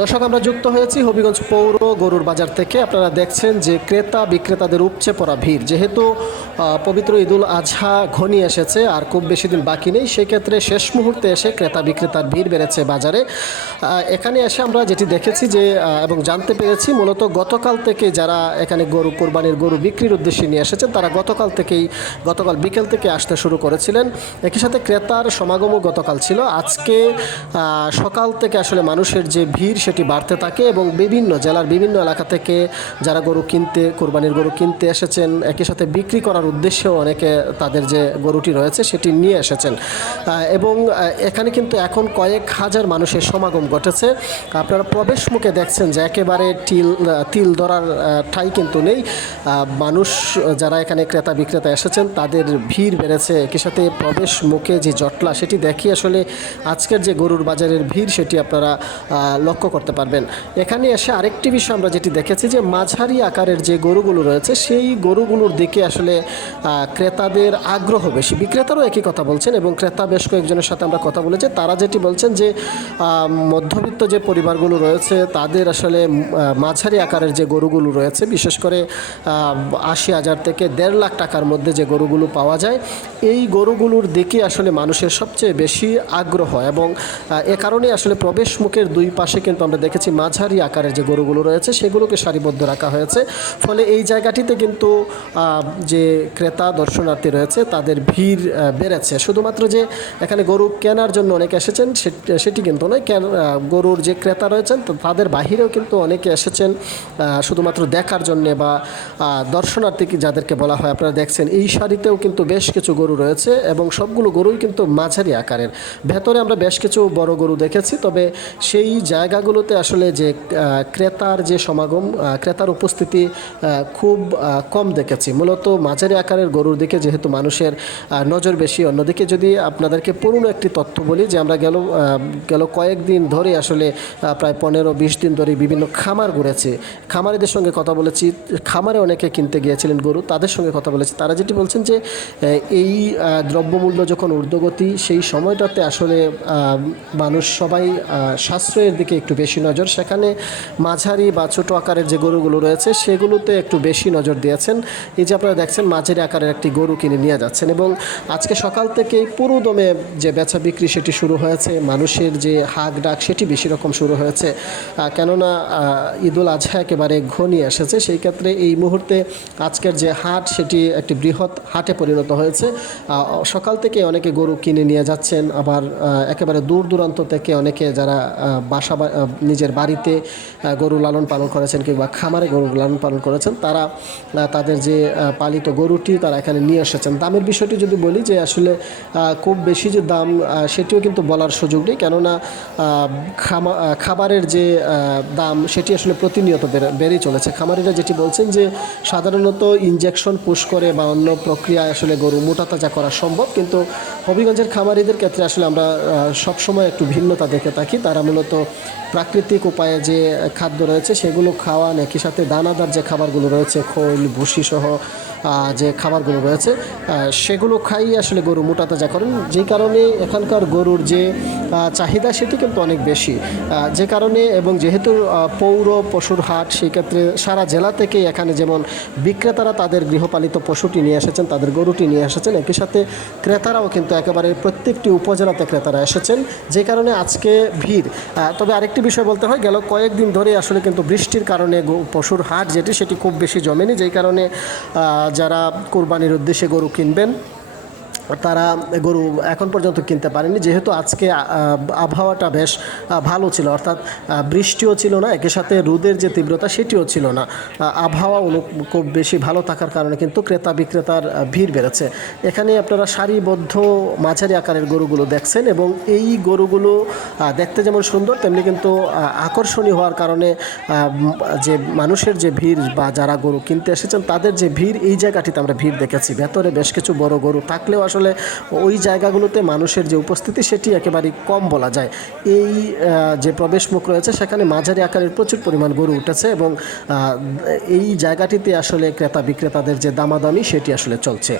দর্শক, আমরা যুক্ত হয়েছি হবিগঞ্জ পৌর গরুর বাজার থেকে। আপনারা দেখছেন যে ক্রেতা বিক্রেতাদের উপচে পড়া ভিড়। যেহেতু পবিত্র ঈদুল আজহা ঘনিয়ে এসেছে আর খুব বেশি দিন বাকি নেই, সেক্ষেত্রে শেষ মুহূর্তে এসে ক্রেতা বিক্রেতার ভিড় বেড়েছে বাজারে। এখানে এসে আমরা যেটি দেখেছি যে এবং জানতে পেরেছি, মূলত গতকাল থেকে যারা এখানে গরু, কোরবানির গরু বিক্রির উদ্দেশ্যে নিয়ে এসেছেন, তারা গতকাল থেকেই, গতকাল বিকেল থেকে আসতে শুরু করেছিলেন। একই সাথে ক্রেতার সমাগমও গতকাল ছিল। আজকে সকাল থেকে আসলে মানুষের যে ভিড় সেটি বাড়তে থাকে এবং বিভিন্ন জেলার বিভিন্ন এলাকা থেকে যারা গরু কিনতে, কোরবানির গরু কিনতে এসেছেন, একই সাথে বিক্রি করার উদ্দেশ্যেও অনেকে তাদের যে গরুটি রয়েছে সেটি নিয়ে এসেছেন। এবং এখানে কিন্তু এখন কয়েক হাজার মানুষের সমাগম ঘটেছে। আপনারা প্রবেশ মুখে দেখছেন যে একেবারে টিল তিল ধরার ঠাই কিন্তু নেই। মানুষ যারা এখানে ক্রেতা বিক্রেতা এসেছেন, তাদের ভিড় বেড়েছে। একই সাথে প্রবেশ মুখে যে জটলা, সেটি দেখি আসলে আজকের যে গরুর বাজারের ভিড়, সেটি আপনারা লক্ষ্য করতে পারবেন। এখানে এসে আরেকটি বিষয় আমরা যেটি দেখেছি যে মাঝারি আকারের যে গরুগুলো রয়েছে, সেই গরুগুলোর দিকে আসলে ক্রেতাদের আগ্রহ বেশি। বিক্রেতারও একই কথা বলছেন এবং ক্রেতা বেশ কয়েকজনের সাথে আমরা কথা বলেছি। তারা যেটি বলছেন যে মধ্যবিত্ত যে পরিবারগুলো রয়েছে, তাদের আসলে মাঝারি আকারের যে গরুগুলো রয়েছে, বিশেষ করে আশি হাজার থেকে দেড় লাখ টাকার মধ্যে যে গরুগুলো পাওয়া যায়, এই গরুগুলোর দিকে আসলে মানুষের সবচেয়ে বেশি আগ্রহ এবং এ কারণে আসলে প্রবেশ মুখের দুই পাশে কিন্তু আমরা দেখেছি মাঝারি আকারের যে গরুগুলো রয়েছে, সেগুলোকে সারিবদ্ধ রাখা হয়েছে। ফলে এই জায়গাটিতে কিন্তু যে ক্রেতা, দর্শনার্থী রয়েছে, তাদের ভিড় বেড়েছে। শুধুমাত্র যে এখানে গরু কেনার জন্য অনেকে এসেছেন সেটি কিন্তু নয়। কেন গরুর যে ক্রেতা রয়েছেন তাদের বাহিরেও কিন্তু অনেকে এসেছেন শুধুমাত্র দেখার জন্যে বা দর্শনার্থী যাদেরকে বলা হয়, আপনারা দেখছেন, এই সারিতেও কিন্তু বেশ কিছু গরু রয়েছে এবং সবগুলো গরুই কিন্তু মাঝারি আকারের। ভেতরে আমরা বেশ কিছু বড় গরু দেখেছি, তবে সেই জায়গাগুলোতে আসলে যে ক্রেতার যে সমাগম ক্রেতার উপস্থিতি খুব কম দেখেছি। মূলত মাঝারি আকারের গরুর দিকে যেহেতু মানুষের নজর বেশি, অন্যদিকে যদি আপনাদেরকে পুরনো একটি তথ্য বলি যে, আমরা গেল গেল কয়েকদিন ধরে আসলে প্রায় পনেরো বিশ দিন ধরে বিভিন্ন খামার ঘুরেছে। খামারিদের সঙ্গে কথা বলেছি, খামারে অনেকে কিনতে গিয়েছিলেন গরু, তাদের সঙ্গে কথা বলেছি। তারা যেটি বলছেন যে এই দ্রব্যমূল্য যখন ঊর্ধ্বগতি, সেই সময়টাতে আসলে মানুষ সবাই সাশ্রয়ের দিকে একটু বেশি নজর। সেখানে মাঝারি বা ছোটো আকারের যে গরুগুলো রয়েছে, সেগুলোতে একটু বেশি নজর দিয়েছেন। এই যে আপনারা দেখছেন, মাঝারি আকারের একটি গরু কিনে নিয়ে যাচ্ছেন এবং আজকে সকাল থেকেই পুরো দমে যে বেচা বিক্রি সেটি শুরু হয়েছে, মানুষের যে হাক ডাক সেটি বেশি রকম শুরু হয়েছে। কেননা ঈদুল আজহা একেবারে ঘনিয়ে এসেছে। সেই ক্ষেত্রে এই মুহূর্তে আজকের যে হাট, সেটি একটি বৃহৎ হাটে পরিণত হয়েছে। সকাল থেকে অনেকে গরু কিনে নিয়ে যাচ্ছেন, আবার একেবারে দূর দূরান্ত থেকে অনেকে যারা বাসা নিজের বাড়িতে গরু লালন পালন করেছেন কিংবা খামারে গরু লালন পালন করেছেন, তারা তাদের যে পালিত গরুটি তারা এখানে নিয়ে এসেছেন। দামের বিষয়টি যদি বলি যে আসলে খুব বেশি যে দাম সেটিও কিন্তু বলার সুযোগ নেই। কেননা খাবারের যে দাম, সেটি আসলে প্রতিনিয়ত বেড়ে- বেড়েই চলেছে। খামারিরা যেটি বলছেন যে, সাধারণত ইনজেকশন পুশ করে বা অন্য প্রক্রিয়ায় আসলে গরু মোটা তাজা করা সম্ভব। কিন্তু হবিগঞ্জের খামারিদের ক্ষেত্রে আসলে আমরা সবসময় একটু ভিন্নতা দেখে থাকি। তারা মূলত প্রাকৃতিক উপায়ে যে খাদ্য রয়েছে সেগুলো খাওয়ান, একই সাথে দানাদার যে খাবারগুলো রয়েছে, খোল, ভুসি সহ যে খাবারগুলো রয়েছে সেগুলো খাইয়ে আসলে গরু মোটা তাজা করেন। যেই কারণে এখানকার গরুর যে চাহিদা সেটি কিন্তু অনেক বেশি। যে কারণে এবং যেহেতু পৌর পশুর হাট, সেই ক্ষেত্রে সারা জেলা থেকেই এখানে যেমন বিক্রেতারা তাদের গৃহপালিত পশুটি নিয়ে এসেছেন, তাদের গরুটি নিয়ে এসেছেন, একই সাথে ক্রেতারাও কিন্তু একেবারে প্রত্যেকটি উপজেলাতে ক্রেতারা এসেছেন, যে কারণে আজকে ভিড়। তবে আরেকটি বিষয় বলতে হয়, গেল কয়েকদিন ধরে আসলে কিন্তু বৃষ্টির কারণে পশুর হাট যেটি, সেটি খুব বেশি জমেনি, যেই কারণে যারা কোরবানির উদ্দেশ্যে গরু কিনবেন তারা গরু এখন পর্যন্ত কিনতে পারেনি, যেহেতু আজকে আবহাওয়াটা বেশ ভালো ছিল। অর্থাৎ বৃষ্টিও ছিল না একই সাথে রোদের যে তীব্রতা সেটিও ছিল না। আবহাওয়া খুব বেশি ভালো থাকার কারণে কিন্তু ক্রেতা বিক্রেতার ভিড় বেড়েছে। এখানে আপনারা সারিবদ্ধ মাঝারি আকারের গরুগুলো দেখছেন এবং এই গরুগুলো দেখতে যেমন সুন্দর, তেমনি কিন্তু আকর্ষণীয় হওয়ার কারণে যে মানুষের যে ভিড় বা যারা গরু কিনতে এসেছেন, তাদের যে ভিড়, এই জায়গাটিতে আমরা ভিড় দেখেছি। ভেতরে বেশ কিছু বড় গরু থাকলেও আসলে ওই জায়গাগুলোতে মানুষের যে উপস্থিতি সেটি একেবারেই কম বলা যায়। এই যে প্রবেশমুখ রয়েছে সেখানে মাঝারি আকারের প্রচুর পরিমাণ গরু উঠেছে এবং এই জায়গাটিতে আসলে ক্রেতা বিক্রেতাদের যে দামাদামি সেটি আসলে চলছে।